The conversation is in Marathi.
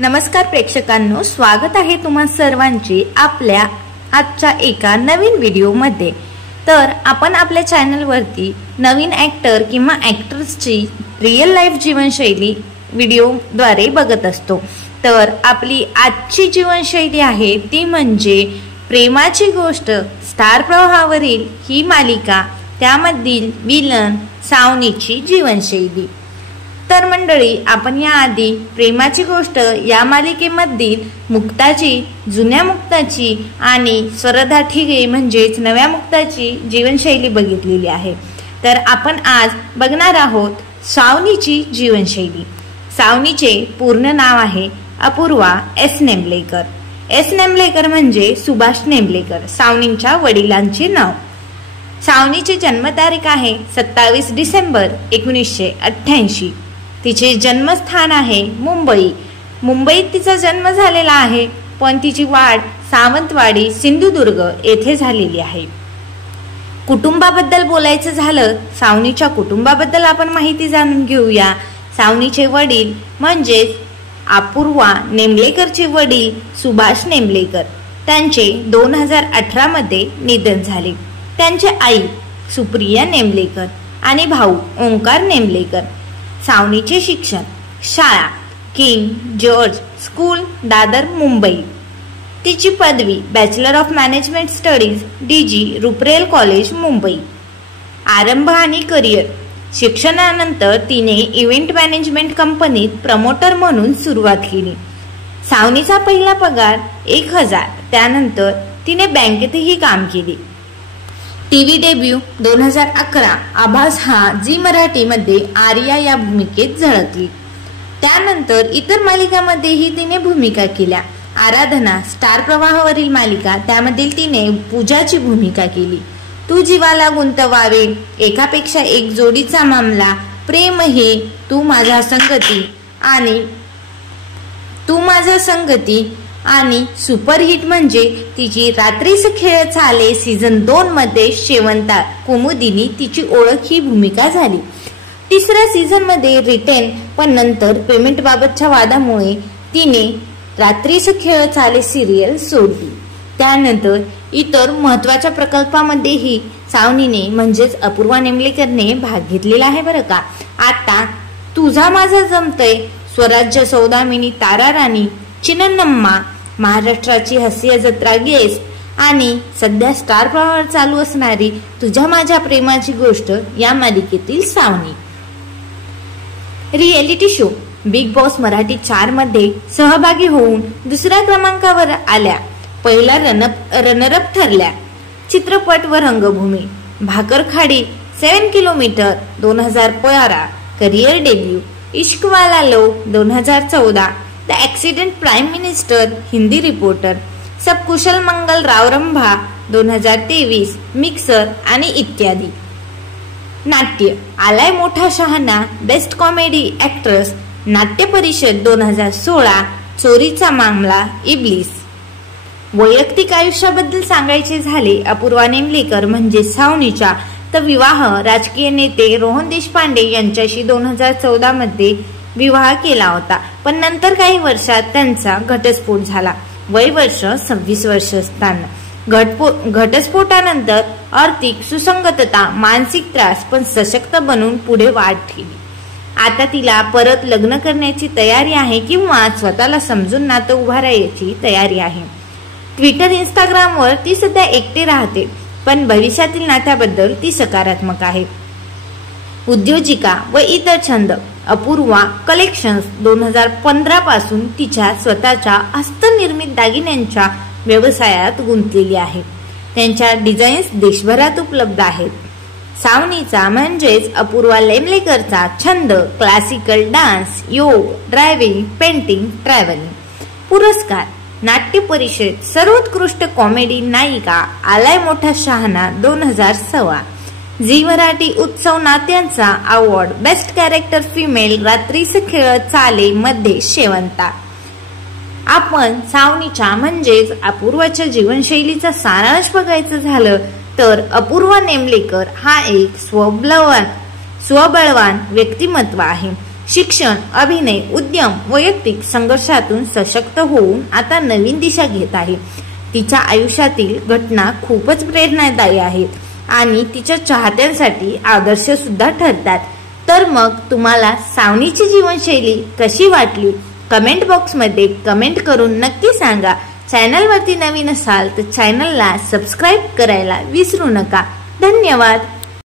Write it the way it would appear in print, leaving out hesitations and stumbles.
नमस्कार प्रेक्षकांनो, स्वागत आहे तुम्हा सर्वांचे आपल्या आजच्या एका नवीन व्हिडिओमध्ये। तर आपण आपल्या चॅनलवरती नवीन ॲक्टर किंवा ॲक्ट्रेसची रिअल लाईफ जीवनशैली व्हिडिओद्वारे बघत असतो। तर आपली आजची जीवनशैली आहे ती म्हणजे प्रेमाची गोष्ट स्टार प्रवाहावरील ही मालिका, त्यामधील विलन सावनीची जीवनशैली। तर मंडळी, आपण याआधी प्रेमाची गोष्ट या मालिकेमधील मुक्ताची, जुन्या मुक्ताची आणि स्वरधा ठिगे म्हणजेच नव्या मुक्ताची जीवनशैली बघितलेली आहे। तर आपण आज बघणार आहोत सावनीची जीवनशैली। सावनीचे पूर्ण नाव आहे अपूर्वा एस नेमलेकर। एस नेमलेकर म्हणजे सुभाष नेमलेकर, सावनींच्या वडिलांचे नाव। सावनीची जन्मतारीख आहे 27 डिसेंबर 1988। तिचे जन्मस्थान आहे मुंबई। मुंबईत तिचा जन्म झालेला आहे, पण तिची वाढ सावंतवाडी सिंधुदुर्ग येथे झालेली आहे। कुटुंबाबद्दल बोलायचं झालं, सावनीच्या कुटुंबाबद्दल आपण माहिती जाणून घेऊया। सावनीचे वडील म्हणजेच अपूर्वा नेमलेकरचे वडील सुभाष नेमलेकर, त्यांचे 2018 मध्ये निधन झाले। त्यांचे आई सुप्रिया नेमलेकर आणि भाऊ ओंकार नेमलेकर। सावनीचे शिक्षण शाळा king George school, Dadar, Mumbai. तिची पदवी bachelor of management studies DG Ruparel college, Mumbai. आरंभ आणि करिअर शिक्षणानंतर तिने इव्हेंट मॅनेजमेंट कंपनीत प्रमोटर म्हणून सुरुवात केली। सावनीचा पहिला पगार 1000, त्यानंतर तिने बँकेतही काम केले। टीव्ही डेब्यू 2011 आभास हा झी मराठीमध्ये आर्या या भूमिकेत झळकली। त्यानंतर इतर मालिकांमध्येही तिने भूमिका केल्या। आराधना स्टार प्रवाहावरील मालिका, त्यामधील तिने पूजाची भूमिका केली। तू जीवाला गुंतवावे, एकापेक्षा एक जोडीचा मामला, प्रेम हे, तू माझ्या संगती आणि सुपरहिट म्हणजे तिची रात्रीस खेळ चाले सीझन 2 मध्ये शेवंता कुमुदिनी तिची ओळख ही भूमिका झाली। तिसऱ्या सीझन मध्ये रिटेन, पण नंतर पेमेंट बाबतच्या वादामुळे तिने रात्रीस खेळ चाले सिरियल सोडली। त्यानंतर इतर महत्वाच्या प्रकल्पामध्येही सावनीने म्हणजेच अपूर्वा नेमलेकरने भाग घेतलेला आहे बरं का। आता तुझा माझा जमतय, स्वराज्य सौदामिनी, तारा राणी, चिन्नम्मा, महाराष्ट्राची हास्य जत्रा गेस्ट आणि सध्या स्टार प्रवाहावर चालू असणारी तुझ्या माझ्या प्रेमाची गोष्ट या मालिकेतील Savani. Reality show Bigg Boss Marathi 4 मध्ये सहभागी होऊन दुसऱ्या क्रमांकावर आल्या, पहिला रनरअप ठरल्या। चित्रपट व रंगभूमी भाकरखाडी 7 kilometre 2012, career debut Ishqwala low 2014, the accident prime minister, Hindi reporter, sub Kushal Mangal Rao Rambha 2023, mixer आणि इत्यादी। नाट्य आलाय मोठा शहाणा, best comedy actress, Natya Parishad 2016, चोरीचा मामला, इब्लिस। वैयक्तिक आयुष्याबद्दल सांगायचे झाले अपूर्वा नेमलेकर म्हणजे सावनीच्या, तर विवाह राजकीय नेते रोहन देशपांडे यांच्याशी 2014 मध्ये विवाह केला होता, पण नंतर काही वर्षात त्यांचा घटस्फोट झाला। वय वर्ष 26 वर्ष असताना। घटस्फोटानंतर आर्थिक सुसंगतता, मानसिक त्रास, पण सशक्त बनून पुढे वाट ठेवली। आता तिला परत लग्न करण्याची तयारी आहे किंवा स्वतःला समजून नातं उभारायची तयारी आहे। ट्विटर, इंस्टाग्रामवर ती सध्या एकटी राहते, पण भविष्यातील नात्याबद्दल ती सकारात्मक आहे। उद्योजिका व इतर छंद अपूर्वा कलेक्शन्स 2015 पासून तिच्या स्वतःच्या हस्तनिर्मित दागिन्यांच्या व्यवसायात गुंतलेली आहे। त्यांच्या डिझाईन्स देशभरात उपलब्ध आहेत। सावनीचा म्हणजेच अपूर्वा नेमलेकरचा छंद क्लासिकल डान्स, योग, ड्रायव्हिंग, पेंटिंग, ट्रॅव्हलिंग। पुरस्कार नाट्य परिषद सर्वोत्कृष्ट कॉमेडी नायिका, आलाय मोठा शहाणा 2016, झी मराठी उत्सव नात्यांचा अवॉर्ड, बेस्ट कॅरेक्टर फिमेल, रात्रीस खेळ चाले मध्ये शेवंता। आपण सावनीच्या म्हणजेच अपूर्वाच्या जीवनशैलीचा सारांश बघायचं झालं तर अपूर्वा नेमलेकर हा एक स्वबळवान व्यक्तिमत्व आहे। शिक्षण, अभिनय, उद्यम, वैयक्तिक संघर्षातून सशक्त होऊन आता नवीन दिशा घेत आहे। तिच्या आयुष्यातील घटना खूपच प्रेरणादायी आहेत आणि तिच्या चाहत्यांसाठी आदर्श सुद्धा ठरतात। तर मग तुम्हाला सावनीची जीवनशैली कशी वाटली? कमेंट बॉक्समध्ये कमेंट करून नक्की सांगा। चॅनलवरती नवीन असाल तर चॅनलला सबस्क्राईब करायला विसरू नका। धन्यवाद।